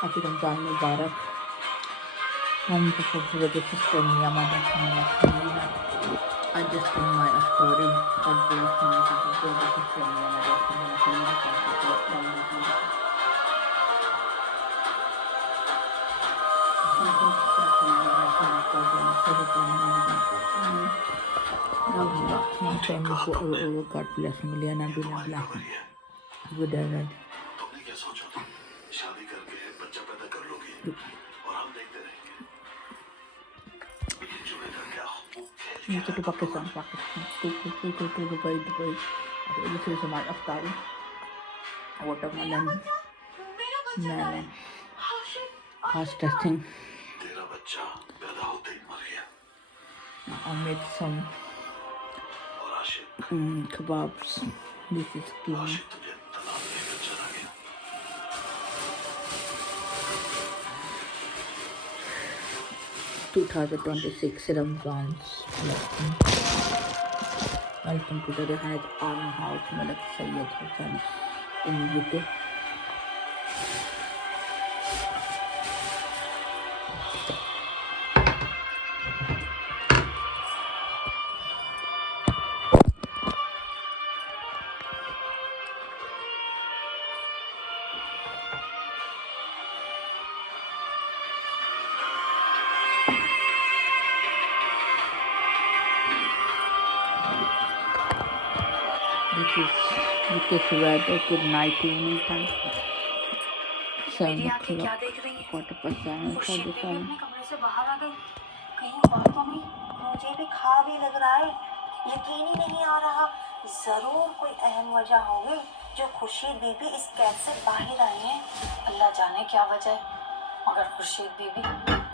Happy Ramzan Mubarak. Wonderful brother sister Mia Mother I just told my story. God bless me with the brother sister Mia God bless million and billion blessings. Good night. तुमने क्या सोचा था? शादी करके बच्चा पैदा कर लोगी और हम देखते रहेंगे। ये जुए का क्या Need to Pakistan. To Dubai. This is my after watermelon melon fast testing. तेरा बच्चा पैदा होते ही मर गया I'll make some और आशिक kebabs. This is kiwi. आशिक तुझे तलाक देकर चला गया। 2026 Ramzan's lesson. Welcome to the Rehanat Army House, Malak Sayyid Hussain in UK. This is UK weather. Good night, evening time. 7 o'clock, 7:45, खुशी भी 7:45. अपने कमरे से बाहर आ गई। कहीं हुआ तो नहीं? मुझे भी खा भी लग रहा है। यकीन ही नहीं आ रहा। जरूर कोई अहम वजह होगी जो खुर्शीद बीबी इस कैद से बाहर आई है। अल्लाह जाने क्या वजह है, मगर खुर्शीद बीबी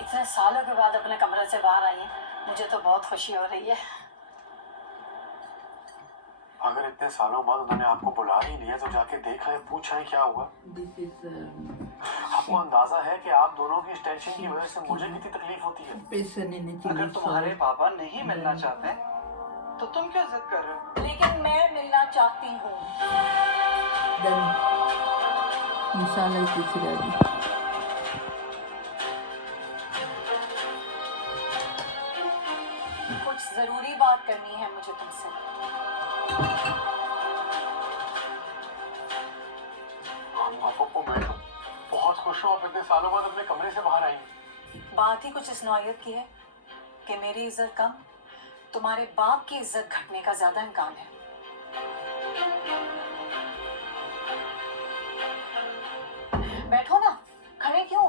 इतने सालों के बाद अपने कमरे से बाहर आई है। मुझे तो बहुत खुशी हो रही है। अगर इतने सालों बाद उन्होंने आपको बुला ही लिया तो जाके देख आए, पूछ आए क्या हुआ। This is आपको अंदाजा है कि आप दोनों की इस टेंशन की वजह से मुझे कितनी तकलीफ होती है। besan in chili अगर तुम्हारे पापा नहीं मिलना चाहते तो तुम क्यों जिद कर रहे हो? लेकिन मैं मिलना चाहती हूँ। Then masala is ready. कुछ जरूरी बात करनी है मुझे तुमसे। मैं तो बहुत खुश हूँ आप इतने सालों बाद अपने कमरे से बाहर आई। बात ही कुछ इस नौयत की है कि मेरी इज्जत कम, तुम्हारे बाप की इज्जत घटने का ज्यादा इम्कान है। बैठो ना, खड़े क्यों?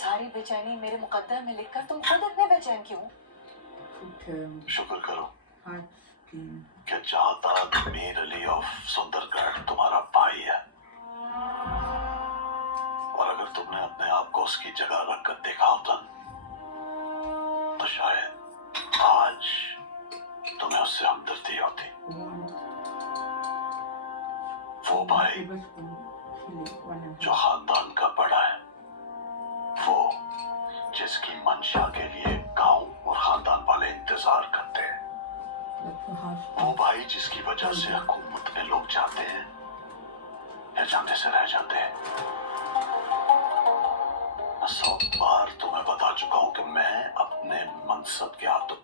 सारी बेचैनी मेरे मुकद्दर में लिखकर तुम खुद इतने बेचैन क्यों? शुक्र करो Heart कि जहाँ मीर अली ऑफ सुंदरगढ़ तुम्हारा भाई है और अगर तुमने अपने आप को उसकी जगह रखकर देखा होता तो शायद आज तुम्हें उससे हमदर्दी होती। वो भाई जो खानदान का बड़ा है, वो जिसकी मंशा के लिए गांव और खानदान वाले इंतजार करते हैं, वो भाई जिसकी वजह से हुकूमत में लोग जाते हैं या जाने से रह जाते हैं। मैं 100 बार तुम्हें बता चुका हूं कि मैं अपने मनसब के हाथों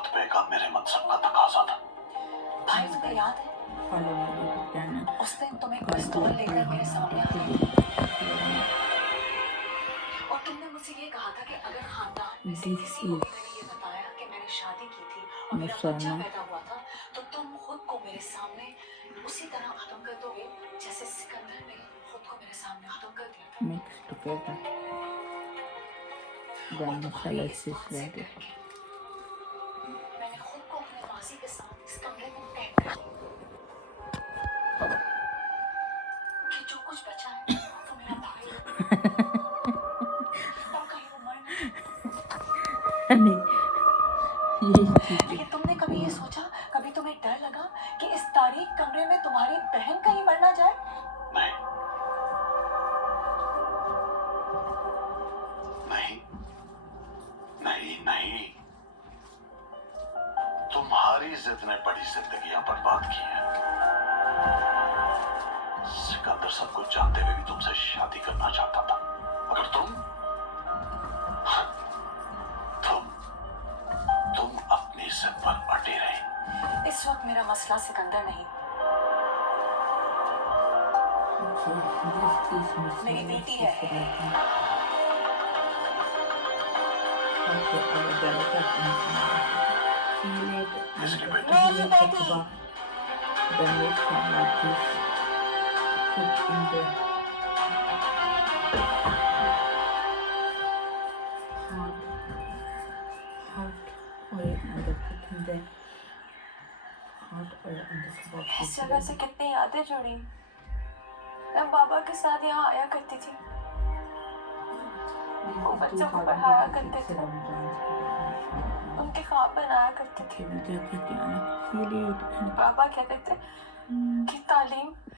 रुतबे का मेरे मनसब का तकाजा था। भाई तुम्हें याद है follow मेरी चैनल उस दिन तुम्हें पिस्तौल लेकर मेरे सामने आए और तुमने मुझसे ये कहा था कि अगर खानदान में से This किसी को is भी मैंने ये बताया कि मैंने शादी की थी और मेरा बच्चा मुसलमान पैदा हुआ था तो तुम खुद को मेरे सामने उसी तरह खत्म कर दोगे जैसे सिकंदर ने खुद को मेरे सामने खत्म कर दिया था। mixed together और then तुम्हारी the इस is बात से ready. डर के मैंने खुद को अपने मासी के साथ इस कमरे में कैद कर लिया कि जो कुछ बचा है वो मेरा भाई है। और कहीं वो मर ना नहीं ये चीज़ लेकिन तुमने कभी ये सोचा कभी तुम्हें डर लगा कि इस तारीख कमरे में तुम्हारी बहन कहीं मर ना जाए? नहीं नहीं नहीं नहीं, तुम्हारी जिद ने बड़ी जिंदगियां बर्बाद की हैं। सिकंदर सब कुछ जानते हुए भी तुमसे शादी करना चाहता था, मगर तुम अपनी जिद पर अटे रहे। इस वक्त मेरा मसला सिकंदर नहीं, मेरी बेटी है। इसकी बेटी मेरी बेटी इस जगह से कितनी यादें जुड़ी। मैं बाबा के साथ यहाँ आया करती थी, वो बच्चों को पढ़ाया करते थे, उनके ख्वाब बनाया करते थे। बाबा कहते थे कि तालीम